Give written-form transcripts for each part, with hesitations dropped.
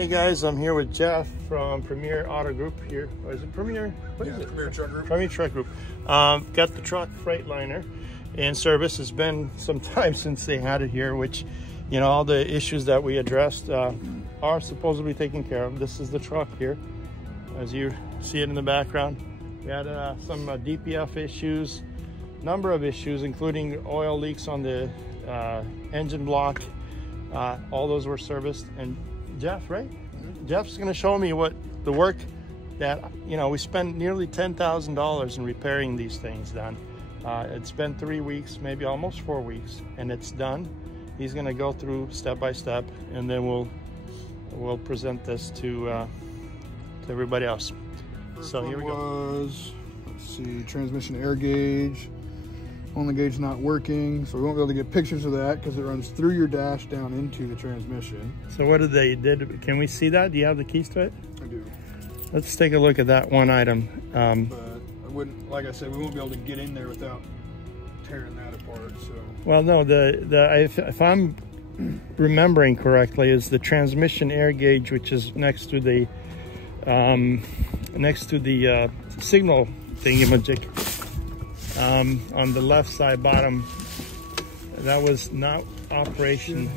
Hey guys, I'm here with Jeff from Premier Auto Group here. Or is it Premier? What is it? Premier Truck Group. Premier Truck Group. Got the truck Freightliner in service. It's been some time since they had it here, which, you know, all the issues that we addressed are supposedly taken care of. This is the truck here, as you see it in the background. We had some DPF issues, number of issues, including oil leaks on the engine block. All those were serviced. And Jeff, right? Jeff's going to show me what the work that, you know, we spent nearly $10,000 in repairing these things done. It's been 3 weeks, maybe almost 4 weeks, and it's done. He's going to go through step by step, and then we'll present this to everybody else. So here we go. Let's see, transmission air gauge. Only gauge not working, so we won't be able to get pictures of that because it runs through your dash down into the transmission. So what did they did? Can we see that? Do you have the keys to it? I do. Let's take a look at that one item. But I wouldn't, like I said, we won't be able to get in there without tearing that apart. So. Well, no, if I'm remembering correctly, is the transmission air gauge, which is next to the signal thingamajig. On the left side bottom, that was not operation.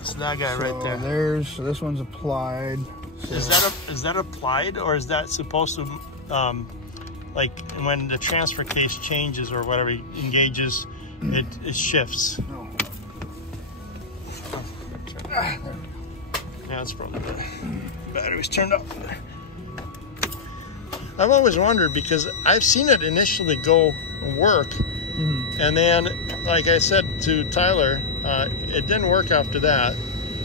It's that guy right there. So this one's applied. So. Is that applied, or is that supposed to, like when the transfer case changes or whatever engages, it shifts? No. Yeah, that's probably the battery's turned up. I've always wondered, because I've seen it initially go work, and then, like I said to Tyler, it didn't work after that,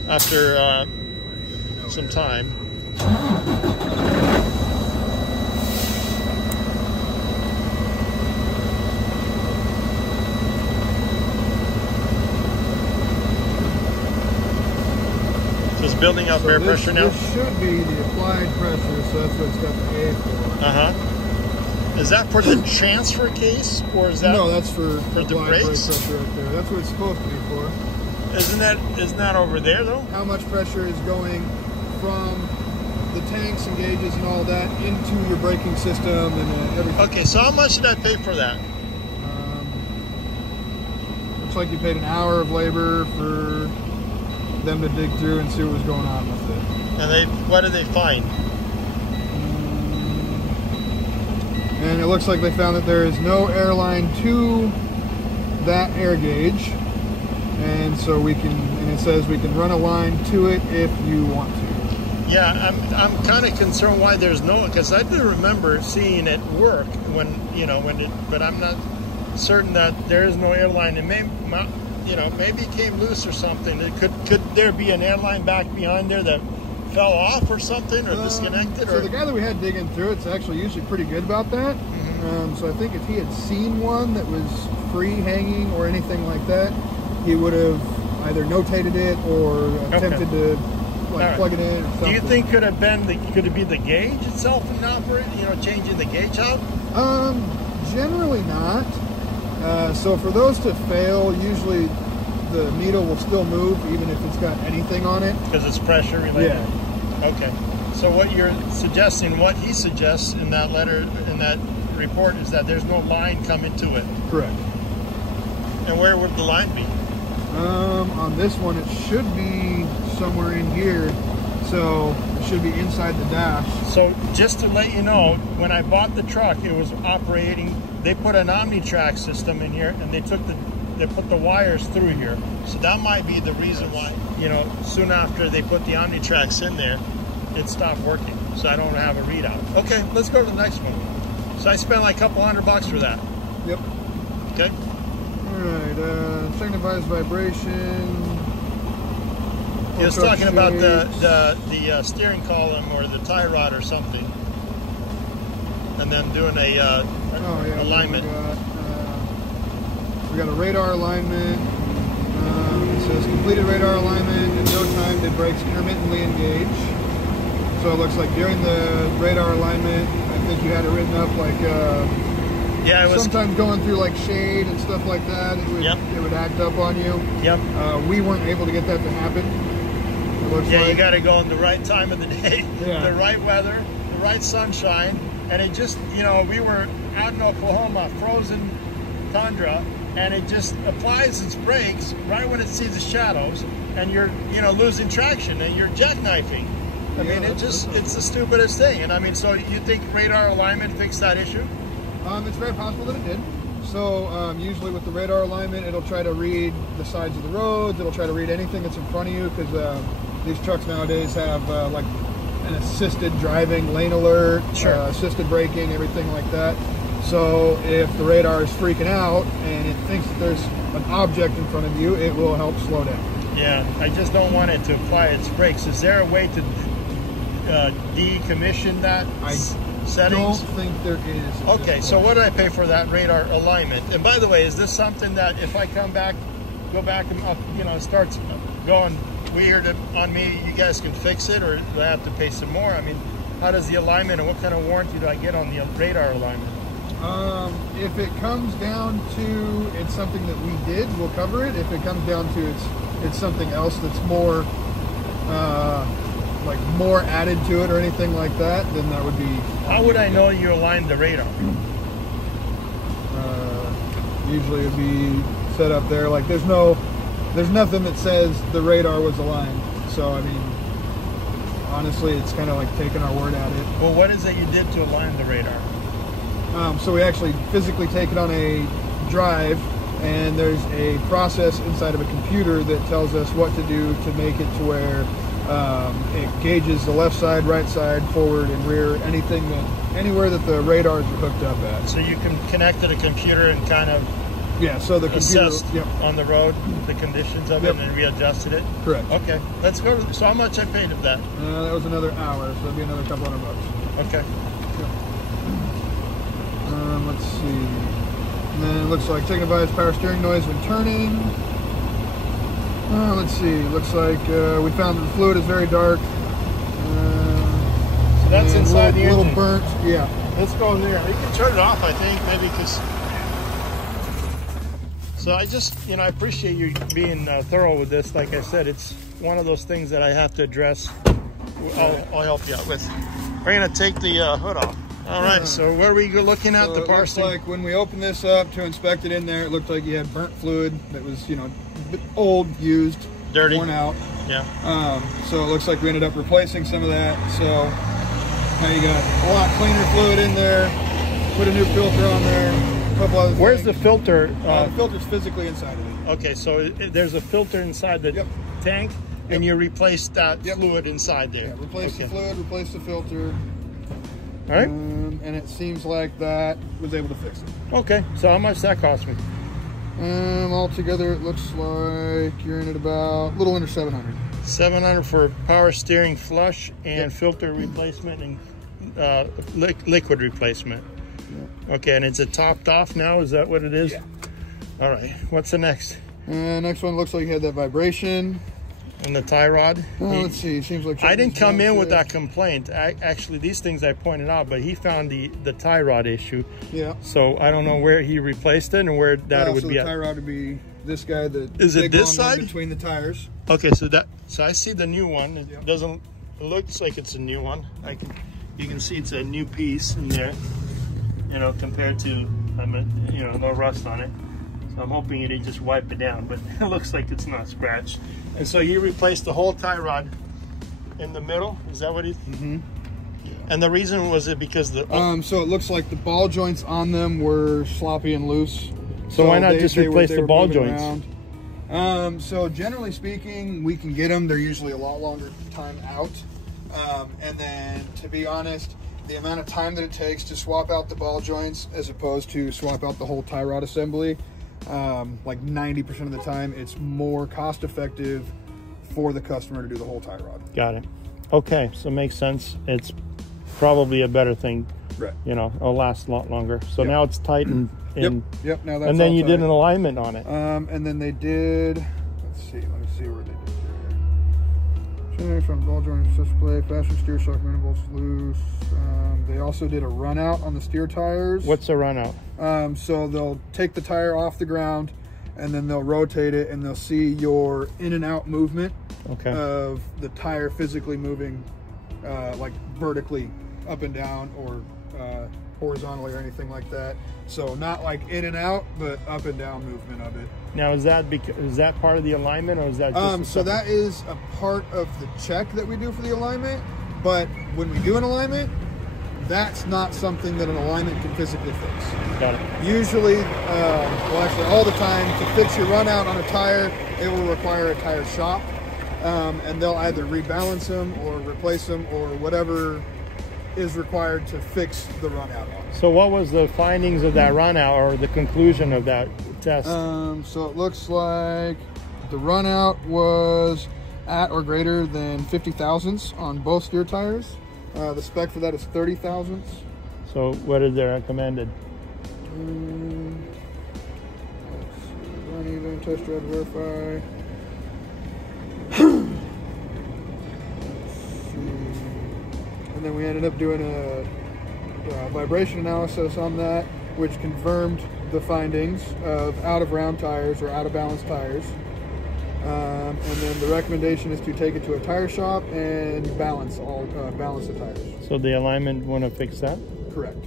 after some time. So it's building up air pressure now? This should be the applied pressure, so that's what it's got the A for. Is that for the transfer case, or is that? No, that's for the brakes? Pressure right there. That's what it's supposed to be for. Isn't that over there though? How much pressure is going from the tanks and gauges and all that into your braking system and everything? Okay, so how much did I pay for that? Looks like you paid an hour of labor for them to dig through and see what was going on with it. And what did they find? And it looks like they found that there is no airline to that air gauge, and so it says we can run a line to it if you want to. Yeah, I'm kind of concerned why there's no, because I do remember seeing it work but I'm not certain that there is no airline. It may, maybe it came loose or something. Could there be an airline back behind there that fell off or something, or disconnected? So the guy that we had digging through it's actually usually pretty good about that. So I think if he had seen one that was free hanging or anything like that, he would have either notated it or attempted to plug it in or something. Do you think could it be the gauge itself and operate? Changing the gauge out? Generally not. So for those to fail, usually the needle will still move even if it's got anything on it. Because it's pressure related? Yeah. Okay. So what you're suggesting, what he suggests in that letter, in that report, is that there's no line coming to it? Correct. And where would the line be? On this one, it should be somewhere in here. So it should be inside the dash. So just to let you know, when I bought the truck, it was operating, they put an OmniTrack system in here, and they put the wires through here. So that might be the reason why, soon after they put the OmniTracks in there, it stopped working. So I don't have a readout. Okay, let's go to the next one. So I spent like a couple $100 for that. Yep. Okay. Alright, second device vibration. He was talking about the steering column or the tie rod or something. And then doing a alignment. We got a radar alignment. It says completed radar alignment. In no time did brakes intermittently engage. So it looks like during the radar alignment, I think you had it written up like Yeah, it was sometimes going through like shade and stuff like that. It would act up on you. Yep. We weren't able to get that to happen. looks like. Yeah, you got to go in the right time of the day, Yeah. the right weather, the right sunshine. And it just, you know, we were out in Oklahoma, frozen tundra, and it just applies its brakes right when it sees the shadows, and you're, you know, losing traction and you're jackknifing. I mean, it's the stupidest thing. And I mean, so you think radar alignment fixed that issue? It's very possible that it did. So usually with the radar alignment, it'll try to read the sides of the roads. It'll try to read anything that's in front of you, because these trucks nowadays have like an assisted driving lane alert, sure. Assisted braking, everything like that. So if the radar is freaking out and it thinks that there's an object in front of you, it will help slow down. Yeah, I just don't want it to apply its brakes. Is there a way to decommission that settings? I don't think there is. Okay, so what do I pay for that radar alignment? And by the way, is this something that if I go back and you know, it starts going weird on me, you guys can fix it, or do I have to pay some more? I mean, how does the alignment and what kind of warranty do I get on the radar alignment? If it comes down to it's something that we did, we'll cover it. If it comes down to it's something else that's more like more added to it or anything like that, then that would be. How would I know you aligned the radar? Usually it'd be set up there. Like there's nothing that says the radar was aligned. So I mean, honestly, it's kind of like taking our word at it. Well, what is it you did to align the radar? So we actually physically take it on a drive, and there's a process inside of a computer that tells us what to do to make it to where it gauges the left side, right side, forward and rear, anywhere that the radars are hooked up at. So you can connect to the computer and kind of so the computer assessed on the road the conditions of it and readjusted it. Correct. Okay, let's go. So how much I paid of that? That was another hour, so that'd be another couple $100. Okay. Let's see. And then it looks like checking advised power steering noise when turning. Let's see. Looks like we found that the fluid is very dark. So that's inside the engine. A little burnt. Yeah. Let's go in there. You can turn it off, I think, maybe because. So I just, you know, I appreciate you being thorough with this. Like I said, it's one of those things that I have to address. I'll help you out with. We're gonna take the hood off. All right, so where are we looking at? So the looks like when we opened this up to inspect it in there, it looked like you had burnt fluid that was, you know, old, used, dirty, worn out. Yeah. So it looks like we ended up replacing some of that. So now you got a lot cleaner fluid in there. Put a new filter on there. A couple other things. Where's the filter? The filter's physically inside of it. Okay, so there's a filter inside the tank, and you replace that fluid inside there. Yeah, replace the fluid, replace the filter. All right. And it seems like that was able to fix it. Okay, so how much that cost me? Altogether, it looks like you're in at about a little under 700. 700 for power steering flush and filter replacement and liquid replacement. Yep. Okay, and it's a topped off now. Is that what it is? Yeah. All right. What's the next? Next one looks like you had that vibration. And the tie rod. Let's see. It seems like I didn't come in with that complaint. Actually, these things I pointed out, but he found the tie rod issue. Yeah. So I don't know where he replaced it and where that would be. The tie rod would be this guy. Is it this side between the tires? Okay, so I see the new one. It doesn't. It looks like it's a new one. You can see it's a new piece in there. You know, compared to you know, no rust on it. So I'm hoping it just wipe it down, but it looks like it's not scratched. And so you replaced the whole tie rod in the middle. Is that what he? Mm-hmm. Yeah. And the reason was it because the so it looks like the ball joints on them were sloppy and loose. So why not just replace the ball joints? So generally speaking, we can get them. They're usually a lot longer time out. And then, to be honest, the amount of time that it takes to swap out the ball joints as opposed to swap out the whole tie rod assembly, like 90% of the time, it's more cost effective for the customer to do the whole tie rod. Got it. Okay, so it makes sense. It's probably a better thing. Right. You know, it'll last a lot longer. So now it's tight and Yep. Now that's and then all you tight. did an alignment on it. And then they did. Let me see where they did there. From ball joint display, faster steer shock manifolds loose. They also did a run out on the steer tires. What's a run out? So they'll take the tire off the ground and then they'll rotate it, and they'll see your in and out movement of the tire physically moving, like vertically up and down, or horizontally, or anything like that. So not like in and out, but up and down movement of it. Now, is that part of the alignment, or is that just so that is a part of the check that we do for the alignment, but when we do an alignment, that's not something that an alignment can physically fix. Got it. Usually, well, actually all the time, to fix your run out on a tire, it will require a tire shop, and they'll either rebalance them or replace them or whatever is required to fix the run out on. So what was the findings of that run out, or the conclusion of that test? So it looks like the run out was at or greater than 50 thousandths on both steer tires. The spec for that is 30 thousandths. So what is their recommended? Let's see, run even, test drive, verify. And then we ended up doing a vibration analysis on that, which confirmed the findings of out of round tires or out of balance tires. And then the recommendation is to take it to a tire shop and balance the tires. So the alignment wouldn't fix that? Correct.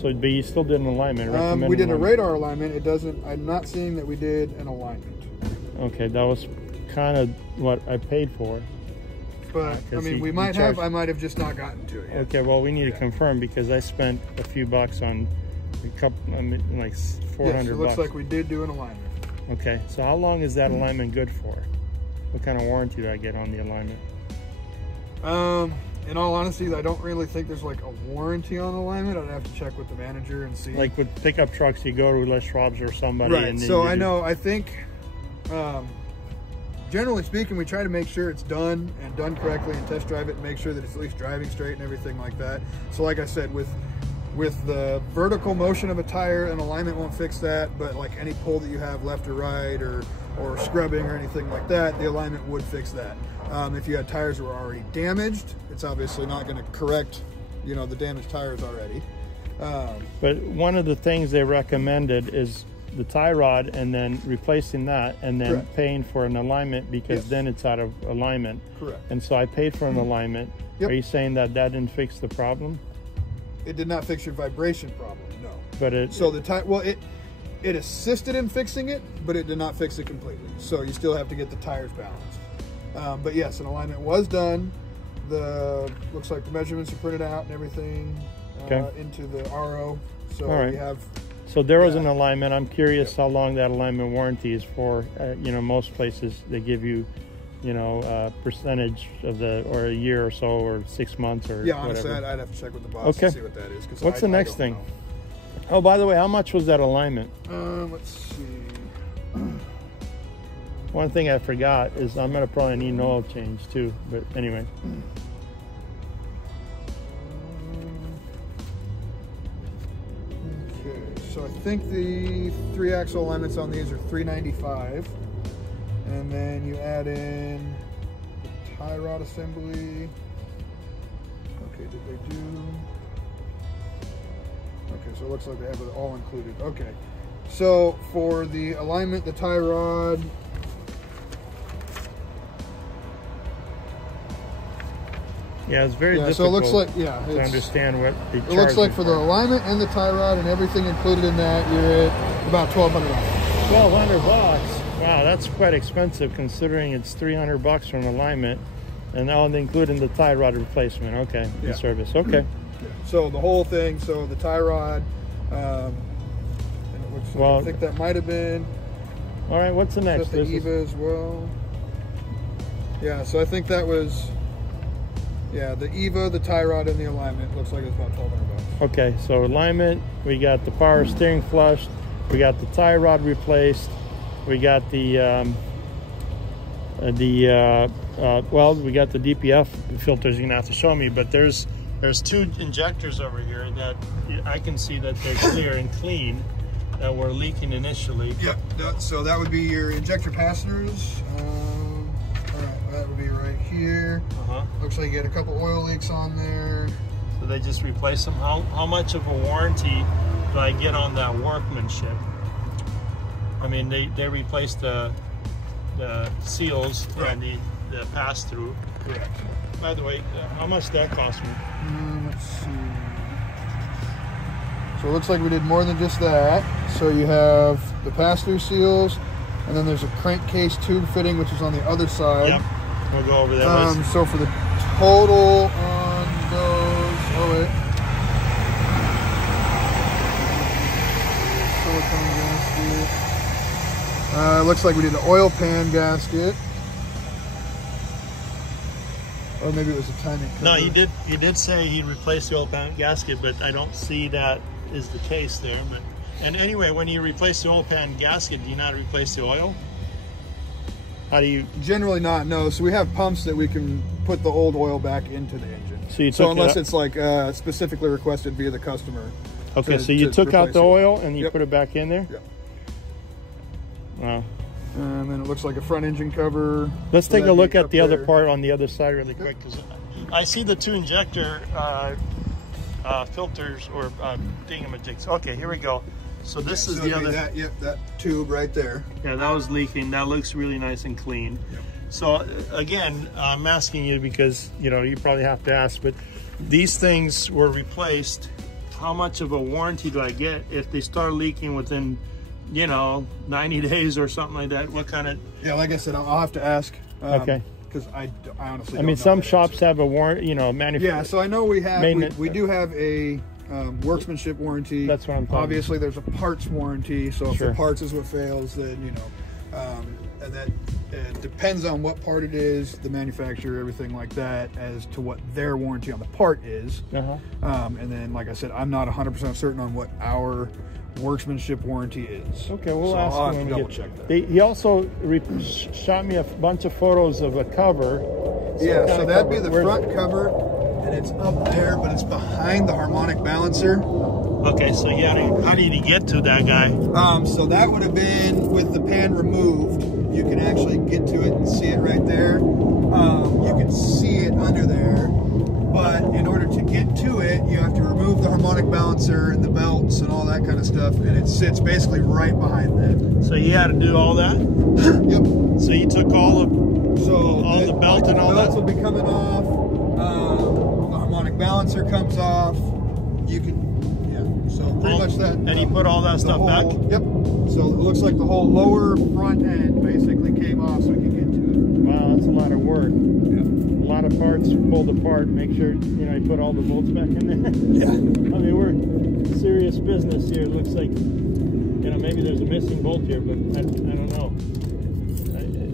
So, but you still did an alignment. We did a radar alignment. It doesn't. I'm not seeing that we did an alignment. Okay, that was kind of what I paid for. But I mean, we might have. I might have just not gotten to it yet. Okay, well, we need to confirm, because I spent a few bucks on a couple, like 400 Yes, it looks bucks. like we did do an alignment. Okay, so how long is that alignment good for? What kind of warranty do I get on the alignment? In all honesty, I don't really think there's like a warranty on alignment. I'd have to check with the manager and see. Like with pickup trucks, you go to Les Schwab's or somebody. Right. And then So I think, generally speaking, we try to make sure it's done correctly and test drive it and make sure that it's at least driving straight and everything like that. So like I said, with the vertical motion of a tire, an alignment won't fix that, but like any pull that you have left or right, or scrubbing or anything like that, the alignment would fix that. If you had tires that were already damaged, it's obviously not going to correct, the damaged tires already. But one of the things they recommended is the tie rod, and then replacing that, and then Correct. paying for an alignment, because Yes. then it's out of alignment. Correct. And so I paid for an alignment. Yep. Are you saying that didn't fix the problem? It did not fix your vibration problem, no. But it So the tire, well, it assisted in fixing it, but it did not fix it completely. So you still have to get the tires balanced. But yes, an alignment was done. Looks like the measurements are printed out and everything into the RO. So All right. we have. So there was an alignment. I'm curious how long that alignment warranty is for. Most places they give you, a percentage of or a year or so, or 6 months, or Honestly, whatever. I'd have to check with the boss to see what that is. What's the next thing? Know. Oh, by the way, how much was that alignment? Let's see. One thing I forgot is I'm gonna probably need an oil change too. But anyway. So I think the 3-axle alignments on these are $395, and then you add in the tie rod assembly. Okay, did they do? Okay, so it looks like they have it all included. Okay, so for the alignment, the tie rod. Yeah, it's very difficult. So it looks like to understand what the it looks like for the alignment and the tie rod and everything included in that, you're at about $1,200. $1,200. Wow, that's quite expensive considering it's $300 for an alignment, and all including the tie rod replacement. Okay, the service. Okay. Yeah. So the whole thing. So the tie rod. And it looks like, I think that might have been. All right. What's the next? The EVA as well. Yeah. So I think that was. Yeah, the EVA, the tie rod, and the alignment looks like it's about $1,200. Okay, so alignment, we got the power steering flushed, we got the tie rod replaced, we got we got the DPF filters. You're gonna have to show me, but there's 2 injectors over here that I can see that they're clear and clean, that were leaking initially. Yep. So that would be your injector passengers. That would be right here. Looks like you get a couple oil leaks on there. So they just replace them. How much of a warranty do I get on that workmanship? I mean, they replaced the seals and the pass-through. Correct. By the way, how much did that cost me? Let's see. So it looks like we did more than just that. So you have the pass-through seals, and then there's a crankcase tube fitting, which is on the other side. Yep. We'll go over that. So for the total on those, silicone gasket. Looks like we did the oil pan gasket. Or maybe it was a timing cover. No, you did say he replaced the oil pan gasket, but I don't see that is the case there. But and anyway, when you replace the oil pan gasket, do you not replace the oil? How do you? Generally not, no. So we have pumps that we can put the old oil back into the engine. So you took unless it's like specifically requested via the customer. Okay, so you took out the oil and you put it back in there? Yep. Wow. And then it looks like a front engine cover. Let's take a look at the other part on the other side really quick, because I see the two injector filters or thingamajigs. Okay, here we go. So this is the other. That tube right there. Yeah, that was leaking. That looks really nice and clean. Yep. So again, I'm asking you because you probably have to ask, but these things were replaced. How much of a warranty do I get if they start leaking within 90 days or something like that? What kind of? Yeah, like I said, I'll have to ask. Okay. Because I honestly. I mean, some shops have a warranty, manufacturer. Yeah, so I know we do have a workmanship warranty. That's what I'm talking. Obviously, there's a parts warranty. So if the parts is what fails, then and that depends on what part it is, the manufacturer, everything like that, as to what their warranty on the part is. And then, like I said, I'm not 100% certain on what our workmanship warranty is. Okay, we'll ask him when we double check that. He also shot me a bunch of photos of a cover. So that'd be the front cover, and it's up there, but it's behind the harmonic balancer. Okay, so how did you get to that guy? So that would have been with the pan removed. You can actually get to it and see it right there. You can see it under there. But in order to get to it, you have to remove the harmonic balancer and the belts and all that kind of stuff, and it sits basically right behind that. So you had to do all that? Yep. So you took all the belt and all that? The belts will be coming off. The harmonic balancer comes off. You can, so pretty much that. And he put all that stuff back? Yep. So it looks like the whole lower front end basically came off so we could get to it. Wow, that's a lot of work. Yep. A lot of parts pulled apart, make sure you put all the bolts back in there. Yeah. I mean, we're serious business here. It looks like maybe there's a missing bolt here, but I don't know.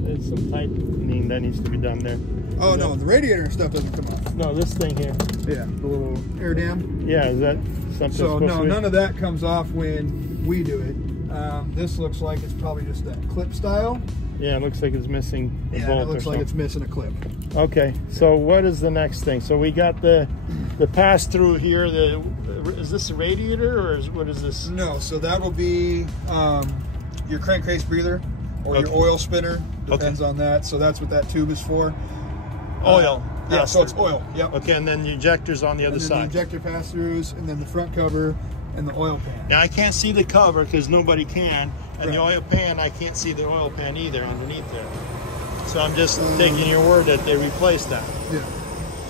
There's some tightening that needs to be done there. Oh no, the radiator and stuff doesn't come off. No, this thing here. Yeah, the little air dam. Yeah, is that something? So no, none of that comes off when we do it. This looks like it's probably just that clip style. Yeah, it looks like it's missing a bolt. Yeah, it looks like it's missing a clip. Okay, so what is the next thing? So we got the pass through here. Is this a radiator or what is this? No, so that will be your crankcase breather or your oil spinner. Depends on that. So that's what that tube is for. Oil. Yeah, so it's oil. Yep. Okay, and then the injector's on the other side. The injector pass-throughs, and then the front cover and the oil pan. Now I can't see the cover because nobody can, and the oil pan, I can't see the oil pan either underneath there. So I'm just taking your word that they replaced that. Yeah.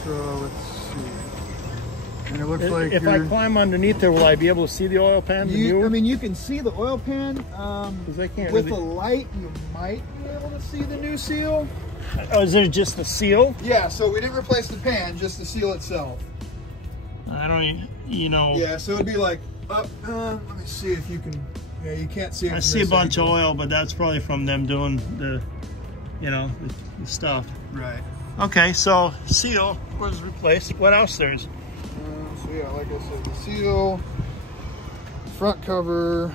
So let's see. And it looks like if I climb underneath there, will I be able to see the oil pan? I mean, you can see the oil pan. I can't with the light, you might be able to see the new seal. Oh, is there just a seal? Yeah, so we didn't replace the pan, just the seal itself. I don't, Yeah, so it'd be like up. Let me see if you can. Yeah, you can't see it. I see a bunch of oil, but that's probably from them doing the, the stuff. Right. Okay, so seal was replaced. What else there's? So yeah, like I said, the seal, front cover.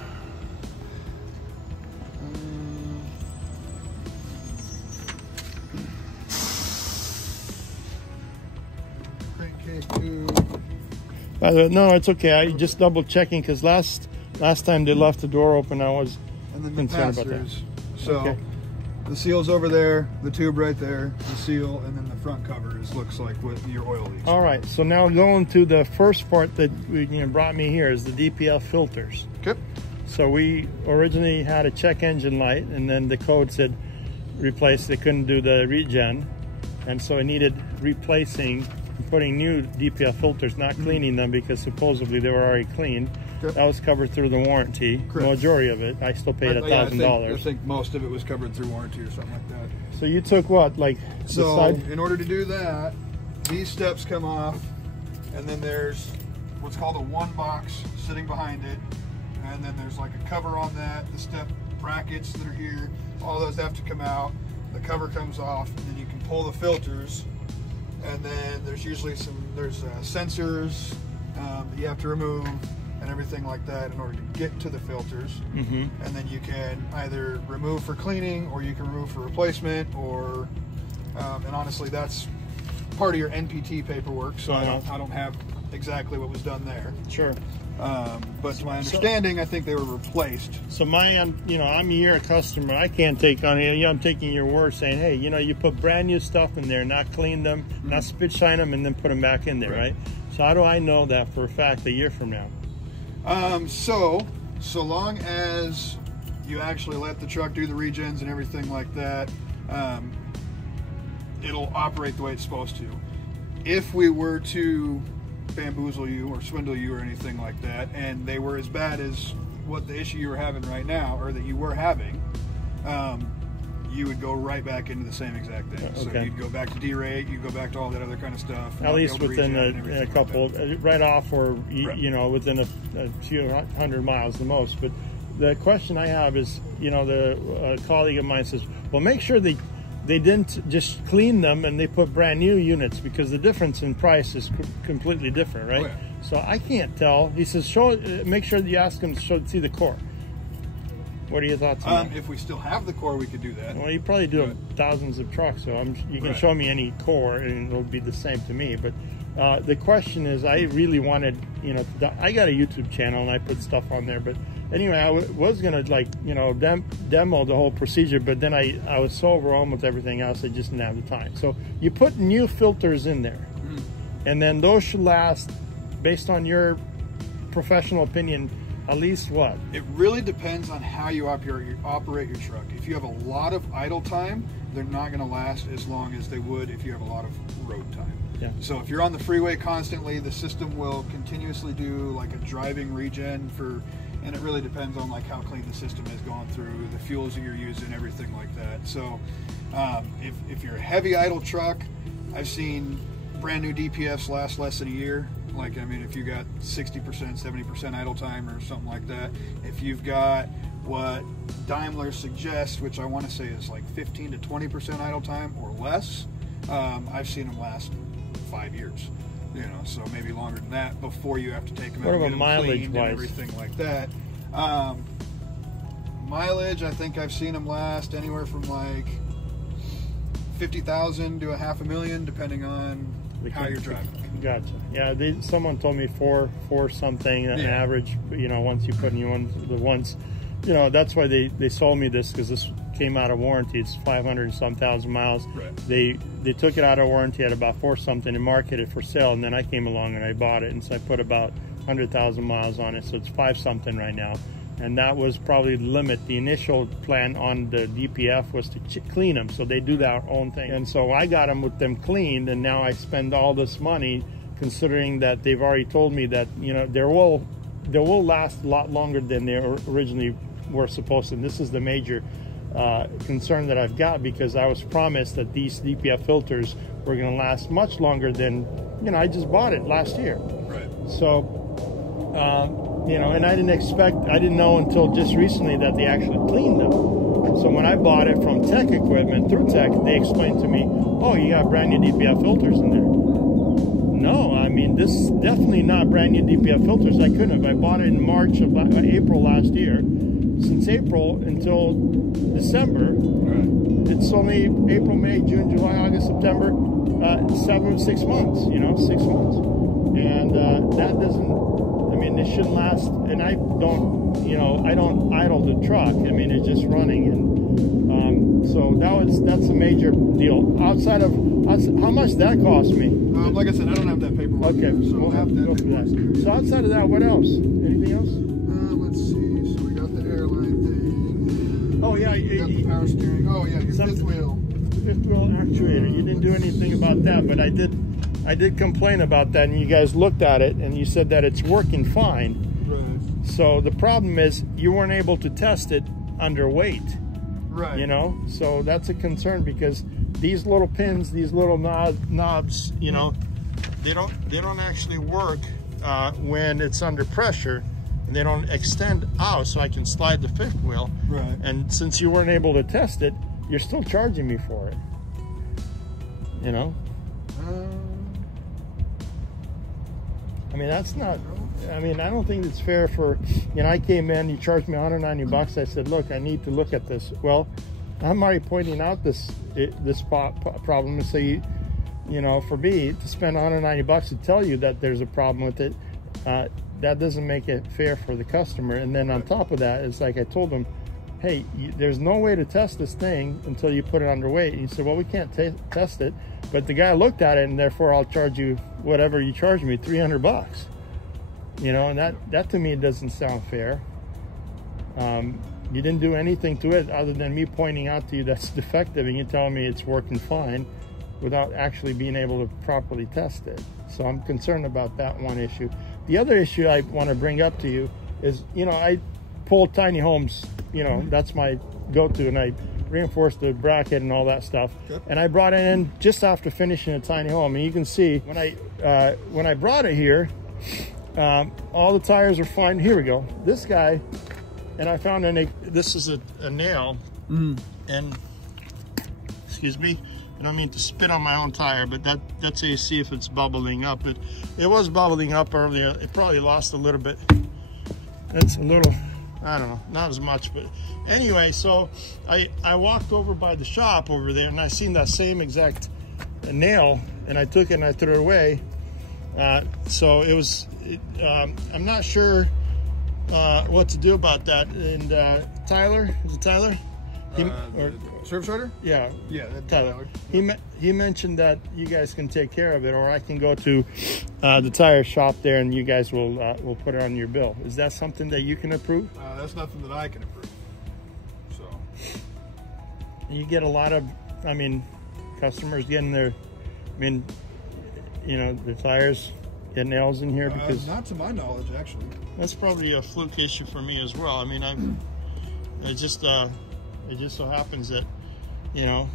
By the way, no, it's okay. I just double checking because last time they left the door open, I was concerned about that. So the seal's over there, the tube right there, the seal, and then the front cover looks like what your oil leaks. All right, so now going to the first part that brought me here is the DPF filters. Okay. So we originally had a check engine light, and then the code said replace. They couldn't do the regen, and so it needed replacing, putting new DPF filters, not cleaning them because supposedly they were already cleaned. Okay. That was covered through the warranty. Correct. The majority of it, I still paid $1,000. I think most of it was covered through warranty or something like that. So you took what, like the So side? in order to do that, these steps come off, and then there's what's called a one box sitting behind it, and then there's like a cover on that, the step brackets that are here, all those have to come out. The cover comes off, and then you can pull the filters, and then there's usually sensors that you have to remove and everything like that in order to get to the filters. And then you can either remove for cleaning, or you can remove for replacement, or and honestly that's part of your NPT paperwork, so I don't have exactly what was done there. Sure. But to my understanding, I think they were replaced. So I'm your customer. I can't take on it. I'm taking your word saying, hey, you put brand new stuff in there, not clean them, not spit shine them, and then put them back in there, right? So how do I know that for a fact a year from now? So long as you actually let the truck do the regens and everything like that, it'll operate the way it's supposed to. If we were to bamboozle you or swindle you or anything like that, and they were as bad as what the issue you were having right now, or that you were having, you would go right back into the same exact thing. Okay. So you'd go back to derate, you'd go back to all that other kind of stuff. At least within a couple, right off, or within a few hundred miles the most. But the question I have is, the colleague of mine says, well, make sure they didn't just clean them and they put brand new units, because the difference in price is completely different, right? Oh, yeah. So I can't tell. He says, make sure that you ask them to see the core. What are your thoughts on that? If we still have the core, we could do that. Well, you probably do thousands of trucks, so you can show me any core and it'll be the same to me. But the question is, I really wanted, I got a YouTube channel and I put stuff on there, but anyway, I was gonna demo the whole procedure, but then I was so overwhelmed with everything else, I just didn't have the time. So you put new filters in there, and then those should last, based on your professional opinion, at least what? It really depends on how you operate your truck. If you have a lot of idle time, they're not going to last as long as they would if you have a lot of road time. Yeah. So if you're on the freeway constantly, the system will continuously do like a driving regen and it really depends on like how clean the system is going through, the fuels that you're using, everything like that. So if you're a heavy idle truck, I've seen brand new DPFs last less than a year. Like, I mean, if you got 60%, 70% idle time or something like that, if you've got what Daimler suggests, which I want to say is like 15 to 20% idle time or less, I've seen them last 5 years. So maybe longer than that before you have to take them out and get them cleaned and everything like that. Mileage, I think I've seen them last anywhere from like 50,000 to $500,000, depending on how you're driving. Gotcha. Yeah, someone told me four something an average. Once you put new ones, that's why they sold me this, because this came out of warranty. It's 500 and some thousand miles. Right. They took it out of warranty at about 4 something and marketed it for sale, and then I came along and I bought it, and so I put about 100,000 miles on it, so it's 5 something right now. And that was probably the limit. The initial plan on the DPF was to clean them, so they do their own thing. And so I got them with them cleaned, and now I spend all this money, considering that they've already told me that they will last a lot longer than they originally were supposed to. And this is the major concern that I've got, because I was promised that these DPF filters were going to last much longer than I just bought it last year. Right. So. And I didn't know until just recently that they actually cleaned them. So when I bought it from Tech Equipment, through Tech, they explained to me, oh, you got brand new DPF filters in there. No, I mean, this is definitely not brand new DPF filters. I couldn't have. I bought it in April last year. Since April until December, it's only April, May, June, July, August, September, 6 months, 6 months. And that doesn't, it shouldn't last, and I don't idle the truck. I mean, it's just running, and so that's a major deal. Outside of how much that cost me? Like I said, I don't have that paperwork. Okay, so we'll have to go through that. So outside of that, what else? Anything else? Let's see. So we got Oh yeah, You got the power steering. Oh yeah, your fifth wheel. Fifth wheel actuator. You didn't do anything about that, but I did complain about that, and you guys looked at it and you said that it's working fine. Right. So the problem is you weren't able to test it under weight. Right. You know, so that's a concern because these little pins, these little knobs, you know, they don't actually work when it's under pressure, and they don't extend out so I can slide the fifth wheel. Right. And since you weren't able to test it, you're still charging me for it. You know? I mean, that's not, I mean, I don't think it's fair for, you know, I came in, you charged me 190 bucks. I said, look, I need to look at this. Well, I'm already pointing out this problem. And so, you know, for me to spend 190 bucks to tell you that there's a problem with it, that doesn't make it fair for the customer. And then on top of that, it's like I told them, hey, there's no way to test this thing until you put it under weight. And he said, well, we can't test it. But the guy looked at it, and therefore I'll charge you whatever you charge me, 300 bucks. You know, and that to me doesn't sound fair. You didn't do anything to it other than me pointing out to you that's defective, and you telling me it's working fine without actually being able to properly test it. So I'm concerned about that one issue. The other issue I want to bring up to you is, you know, I pull tiny homes, you know, that's my go-to, and I reinforced the bracket and all that stuff. Okay. And I brought it in just after finishing a tiny home, and you can see when I brought it here, all the tires are fine. Here we go. This guy, and I found this is a nail, and excuse me, I don't mean to spit on my own tire, but that's how you see if it's bubbling up. It was bubbling up earlier. It probably lost a little bit. That's a little, I don't know, not as much, but anyway, so I walked over by the shop over there, and I seen that same exact nail, and I took it and I threw it away. So it was, I'm not sure what to do about that. And Tyler, is it Tyler? Service order? Yeah. Yeah, that's Tyler. He mentioned that you guys can take care of it, or I can go to the tire shop there and you guys will put it on your bill. Is that something that you can approve? That's nothing that I can approve. So you get a lot of, I mean, customers getting their, I mean, you know, the tires get nails in here because not to my knowledge, actually. That's probably a fluke issue for me as well. I mean, it just so happens that, you know,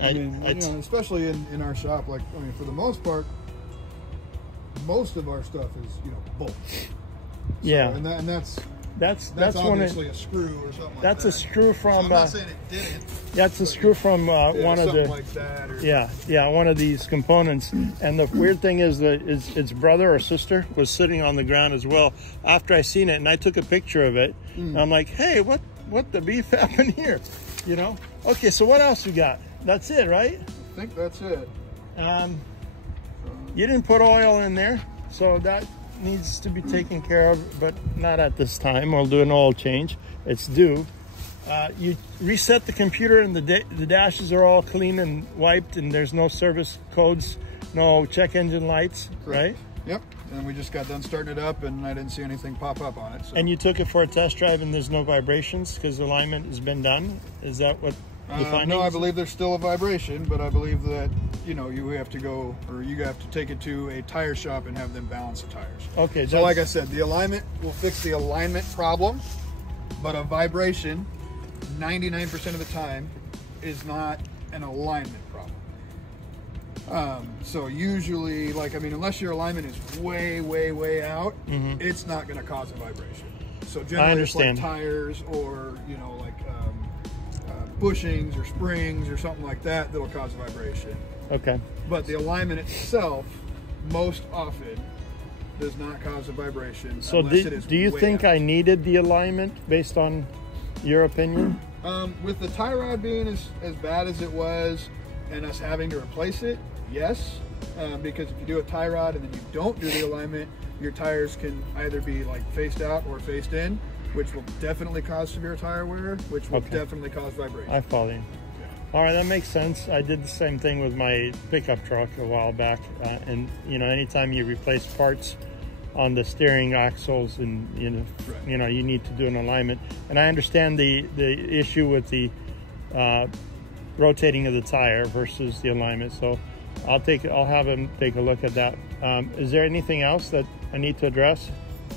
I mean, you know, especially in our shop, like, I mean, for the most part, most of our stuff is, you know, bolts. So, yeah. And that's obviously a screw or something like that. That's a screw from. So I'm not saying it didn't. That's a screw from one of the. Like that, or, yeah, one of these components. And the weird thing is that its brother or sister was sitting on the ground as well after I seen it, and I took a picture of it. And I'm like, hey, what the beef happened here? You know? Okay, so what else you got? That's it, right? I think that's it. You didn't put oil in there, so that needs to be taken care of, but not at this time. We'll do an oil change. It's due. You reset the computer, and the dashes are all clean and wiped, and there's no service codes, no check engine lights. Correct. Right? Yep. And we just got done starting it up, and I didn't see anything pop up on it. So. And you took it for a test drive, and there's no vibrations because the alignment has been done? Is that what the findings? No, I believe there's still a vibration, but I believe that, you know, you have to go, or you have to take it to a tire shop and have them balance the tires. Okay. So like I said, the alignment will fix the alignment problem, but a vibration, 99% of the time, is not an alignment problem. So usually, like, I mean, unless your alignment is way, way, way out, it's not going to cause a vibration. So generally it's like tires or, you know, like bushings or springs or something like that that'll cause a vibration. Okay. But the alignment itself, most often, does not cause a vibration. So do you think I needed the alignment based on your opinion? With the tie rod being as bad as it was and us having to replace it, yes. Because if you do a tie rod and then you don't do the alignment, your tires can either be like faced out or faced in, which will definitely cause severe tire wear, which will definitely cause vibration. I follow you. All right, that makes sense. I did the same thing with my pickup truck a while back. And, you know, anytime you replace parts on the steering axles, and you need to do an alignment. And I understand the issue with the rotating of the tire versus the alignment. So I'll have him take a look at that. Is there anything else that I need to address?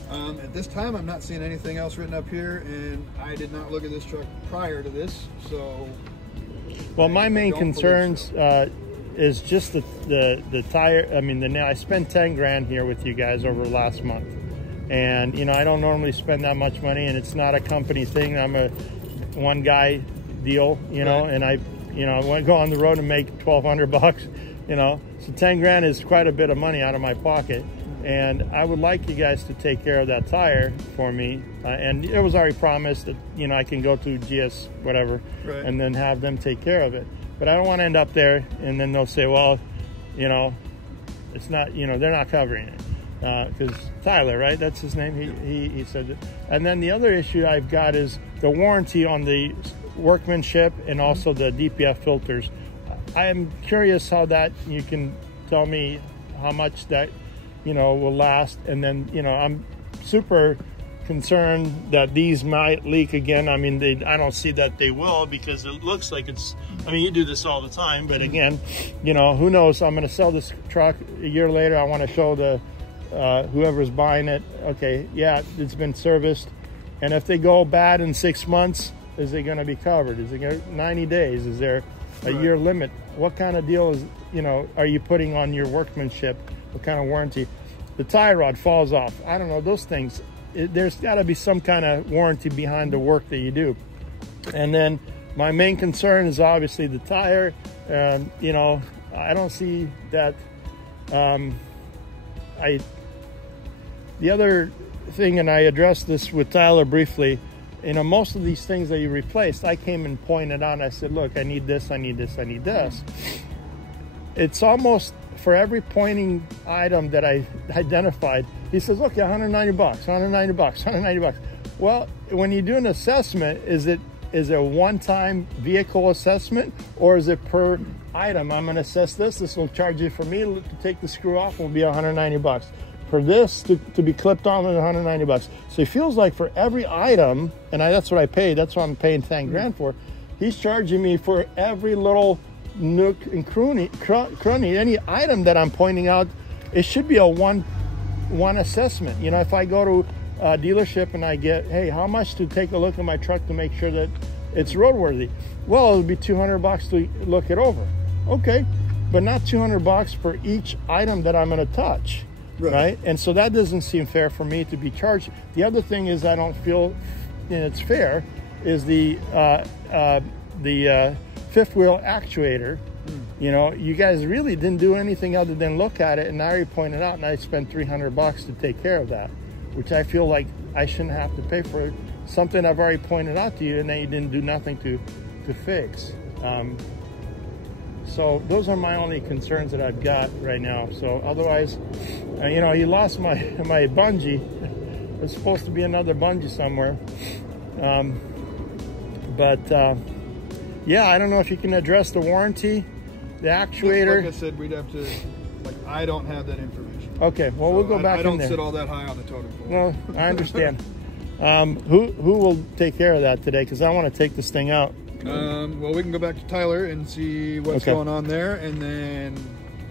At this time, I'm not seeing anything else written up here, and I did not look at this truck prior to this, so. Well, my main concerns is just the tire. I mean, I spent 10 grand here with you guys over last month, and I don't normally spend that much money, and it's not a company thing. I'm a one guy deal, and I want to go on the road and make 1,200 bucks, so 10 grand is quite a bit of money out of my pocket. And I would like you guys to take care of that tire for me. And it was already promised that, I can go to GS whatever, and then have them take care of it. But I don't want to end up there and then they'll say, well, it's not, they're not covering it. Because Tyler, right? That's his name. He said it. And then the other issue I've got is the warranty on the workmanship and also the DPF filters. I am curious how that, you can tell me how much that will last. And then I'm super concerned that these might leak again. I mean, I don't see that they will, because it looks like it's, you do this all the time, but again, who knows? I'm going to sell this truck a year later. I want to show the whoever's buying it, okay, yeah, it's been serviced. And if they go bad in 6 months, is it going to be covered? Is it going to 90 days? Is there a year limit? What kind of deal is, are you putting on your workmanship? What kind of warranty? The tie rod falls off. I don't know, those things. There's got to be some kind of warranty behind the work that you do. And then my main concern is obviously the tire. I don't see that. The other thing, and I addressed this with Tyler briefly, most of these things that you replaced, I came and pointed out, I said, look, I need this, I need this, I need this. It's almost for every pointing item that I identified, he says, okay, 190 bucks, 190 bucks, 190 bucks. Well, when you do an assessment, is it a one-time vehicle assessment, or is it per item? I'm gonna assess this will charge you, for me to take the screw off will be 190 bucks. For this to be clipped on, 190 bucks. So it feels like for every item, and that's what I paid, that's what I'm paying 10 grand for, he's charging me for every little nook and crunny, any item that I'm pointing out. It should be a one assessment. If I go to a dealership and I get, hey, how much to take a look at my truck to make sure that it's roadworthy? Well, it'll be 200 bucks to look it over. Okay, but not 200 bucks for each item that I'm going to touch. Right? And so that doesn't seem fair for me to be charged. The other thing is, I don't feel it's fair, is the fifth wheel actuator. You guys really didn't do anything other than look at it, and now you pointed out, and I spent 300 bucks to take care of that, which I feel like I shouldn't have to pay for something I've already pointed out to you, and then you didn't do nothing to fix. So those are my only concerns that I've got right now. So otherwise, you lost my bungee. There's supposed to be another bungee somewhere. Yeah, I don't know if you can address the warranty, the actuator. Like I said, we'd have to, I don't have that information. Okay, well, we'll go back in there. I don't sit all that high on the totem pole. No, I understand. Who will take care of that today? Because I want to take this thing out. Well, we can go back to Tyler and see what's going on there, and then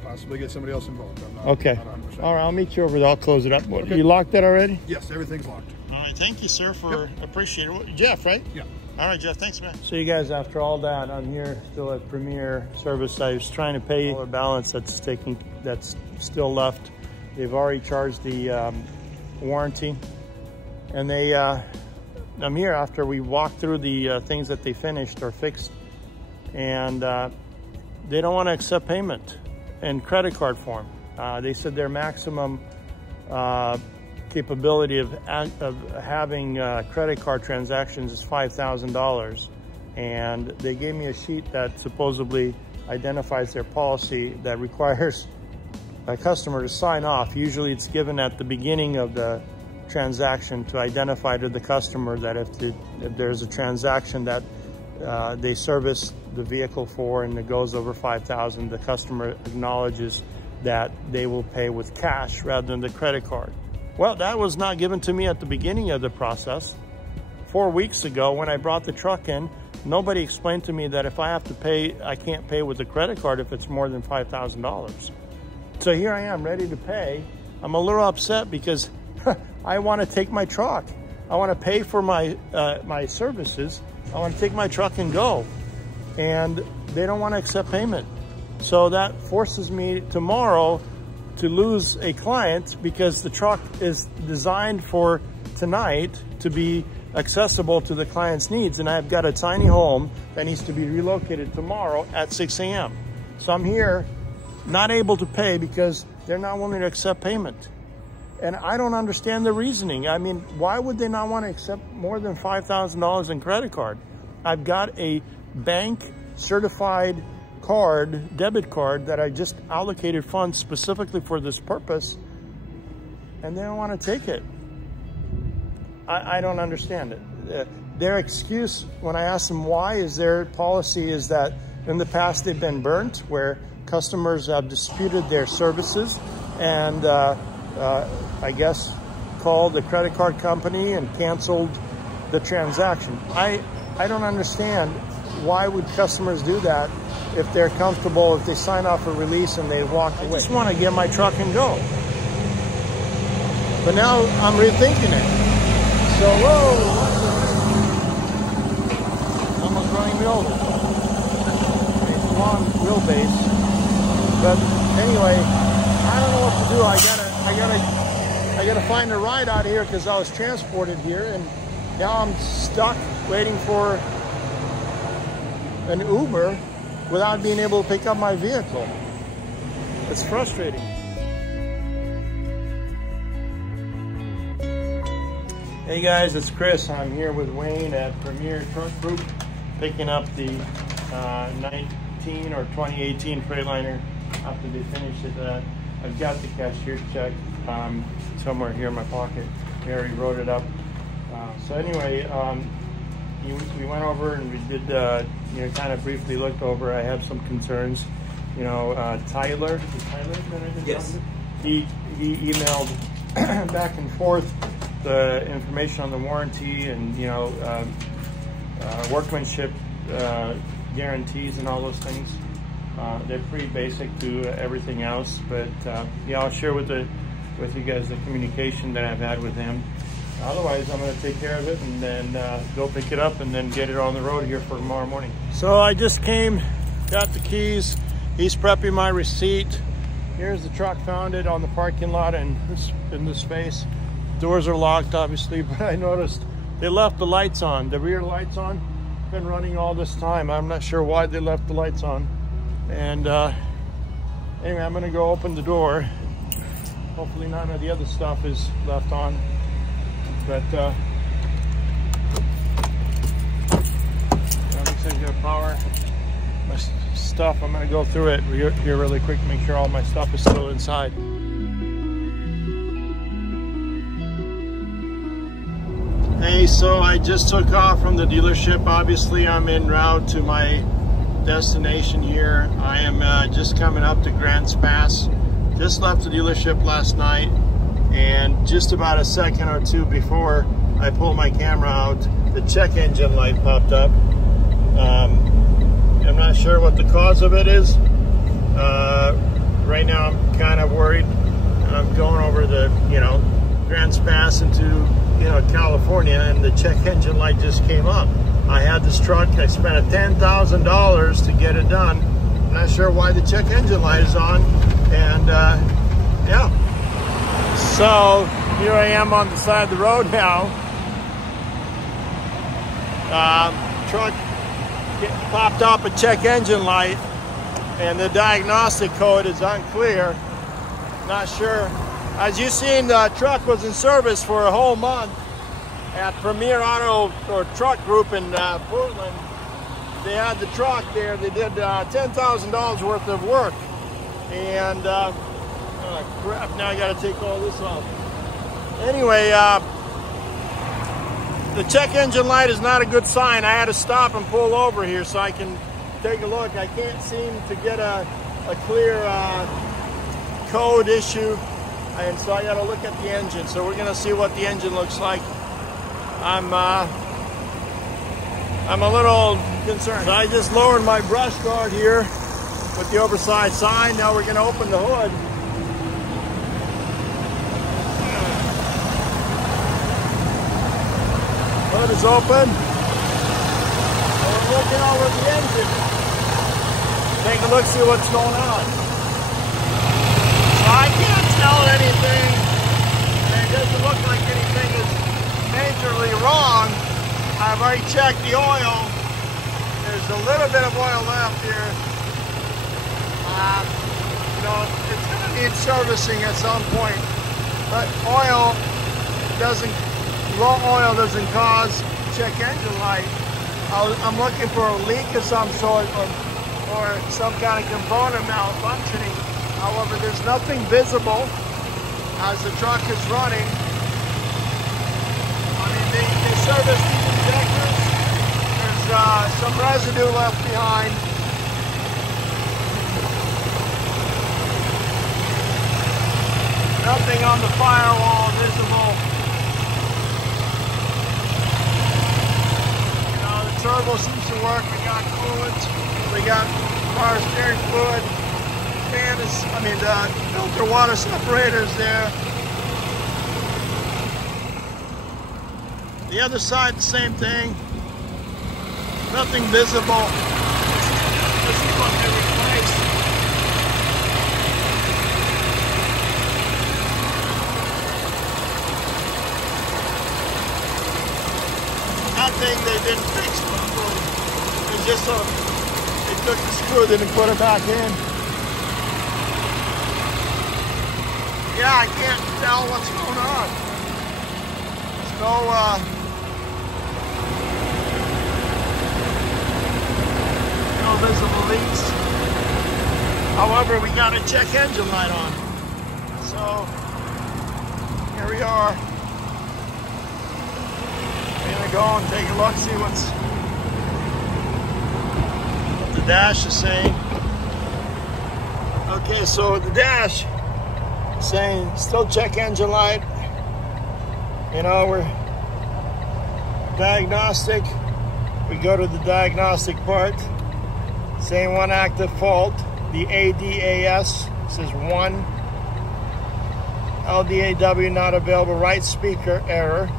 possibly get somebody else involved. I'm not 100%. All right, I'll meet you over there. I'll close it up. You locked that already? Yes, everything's locked. All right, thank you, sir, for appreciate it. Jeff, right? Yeah. All right, Jeff, thanks, man. So you guys, after all that, I'm here still at Premier Service. I was trying to pay the balance that's still left. They've already charged the warranty, and I'm here after we walked through the things that they finished or fixed, and they don't want to accept payment in credit card form. They said their maximum capability of having credit card transactions is $5,000, and they gave me a sheet that supposedly identifies their policy that requires a customer to sign off. Usually it's given at the beginning of the transaction to identify to the customer that if there's a transaction that they service the vehicle for and it goes over $5,000, the customer acknowledges that they will pay with cash rather than the credit card. Well, that was not given to me at the beginning of the process. 4 weeks ago, when I brought the truck in, nobody explained to me that if I have to pay, I can't pay with a credit card if it's more than $5,000. So here I am ready to pay. I'm a little upset because I want to take my truck. I want to pay for my my services. I want to take my truck and go. And they don't want to accept payment. So that forces me tomorrow to lose a client because the truck is designed for tonight to be accessible to the client's needs. And I've got a tiny home that needs to be relocated tomorrow at 6 a.m. So I'm here not able to pay because they're not willing to accept payment. And I don't understand the reasoning. I mean, why would they not want to accept more than $5,000 in credit card? I've got a bank certified card, debit card, that I just allocated funds specifically for this purpose, and they don't want to take it. I don't understand it. Their excuse when I ask them why is their policy is that in the past they've been burnt, where customers have disputed their services and I guess called the credit card company and canceled the transaction. I don't understand why would customers do that if they're comfortable, if they sign off a release and they walk away. I just want to get my truck and go. But now I'm rethinking it. So, whoa, almost running me over. It's a long wheelbase. But anyway, I don't know what to do. I gotta find a ride out of here because I was transported here, and now I'm stuck waiting for an Uber without being able to pick up my vehicle. It's frustrating. Hey guys, it's Chris. I'm here with Wayne at Premier Truck Group, picking up the 19 or 2018 Freightliner after they finish it. I've got the cashier's check somewhere here in my pocket. We already wrote it up. So anyway, we went over and we did, kind of briefly looked over. I have some concerns. Tyler, is Tyler? Yes. He emailed back and forth the information on the warranty and workmanship guarantees and all those things. They're pretty basic to everything else, but I'll share with you guys the communication that I've had with him. Otherwise, I'm going to take care of it and then go pick it up and then get it on the road here for tomorrow morning. So I just came, got the keys. He's prepping my receipt. Here's the truck, found it on the parking lot in this space. Doors are locked, obviously, but I noticed they left the lights on. The rear lights on. Been running all this time. I'm not sure why they left the lights on. And anyway, I'm gonna go open the door. Hopefully none of the other stuff is left on. But looks like I got power. My stuff, I'm gonna go through it here really quick to make sure all my stuff is still inside. Hey, so I just took off from the dealership. Obviously, I'm en route to my destination here. I am just coming up to Grants Pass. Just left the dealership last night, and just about a second or two before I pulled my camera out, the check engine light popped up. I'm not sure what the cause of it is. Right now I'm kind of worried. I'm going over the, Grants Pass into, California, and the check engine light just came up. I had this truck, I spent $10,000 to get it done. I'm not sure why the check engine light is on, and yeah. So here I am on the side of the road now. Truck popped up a check engine light, and the diagnostic code is unclear. Not sure. As you've seen, the truck was in service for a whole month at Premier Auto or Truck Group in Portland. They had the truck there. They did $10,000 worth of work. And oh crap, now I got to take all this off. Anyway, the check engine light is not a good sign. I had to stop and pull over here so I can take a look. I can't seem to get a clear code issue. and so I got to look at the engine. So we're gonna see what the engine looks like. I'm a little concerned. So I just lowered my brush guard here with the oversized sign. Now we're gonna open the hood. Hood is open. And we're looking over the engine. Take a look, see what's going on. So I can't tell anything, and it doesn't look like anything is majorly wrong. I've already checked the oil. There's a little bit of oil left here. You know, it's going to need servicing at some point, but low oil doesn't cause check engine light. I'm looking for a leak of some sort or some kind of component malfunctioning. However, there's nothing visible as the truck is running. I mean, they service these injectors. There's some residue left behind. Nothing on the firewall visible. You know, the turbo seems to work. We got coolant. We got power steering fluid. The filter water separators there. The other side, the same thing. Nothing visible. This is what they replaced. Nothing they didn't fix properly. It's just they took the screw, didn't put it back in. Yeah, I can't tell what's going on. There's no visible leaks. However, we got a check engine light on. So here we are. We're gonna go and take a look, see what the dash is saying. Okay, so the dash saying still check engine light. You know, we're diagnostic. We go to the diagnostic part, saying one active fault. The ADAS says 1. LDAW not available, right speaker error,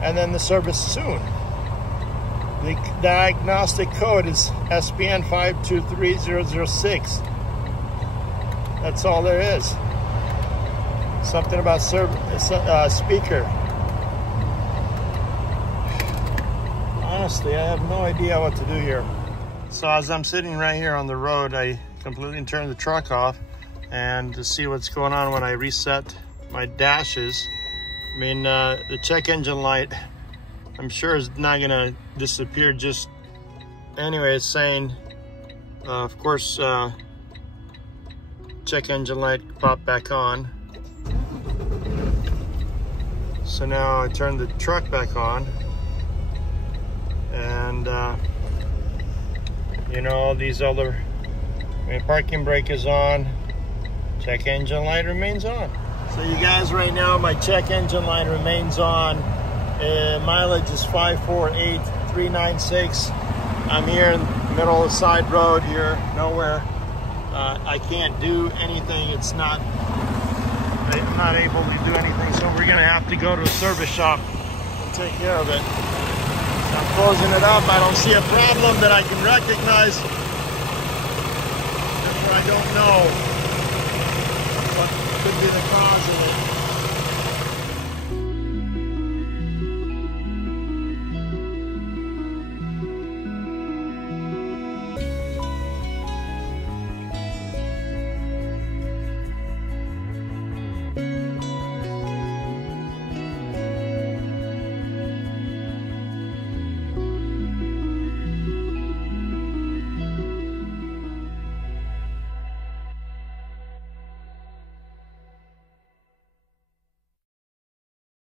and then the service soon. The diagnostic code is SPN 523006. That's all there is. Something about speaker. Honestly, I have no idea what to do here. So as I'm sitting right here on the road, I completely turned the truck off, and to see what's going on when I reset my dashes. I mean, the check engine light, I'm sure is not gonna disappear just anyway. It's saying, of course, check engine light popped back on. So now I turned the truck back on, and you know, these other, parking brake is on, check engine light remains on. So you guys, right now my check engine light remains on. Mileage is 548,396. I'm here in the middle of the side road here, nowhere. I can't do anything. I'm not able to do anything, so we're gonna have to go to a service shop and take care of it. I'm closing it up. I don't see a problem that I can recognize. Therefore, I don't know what could be the cause of it.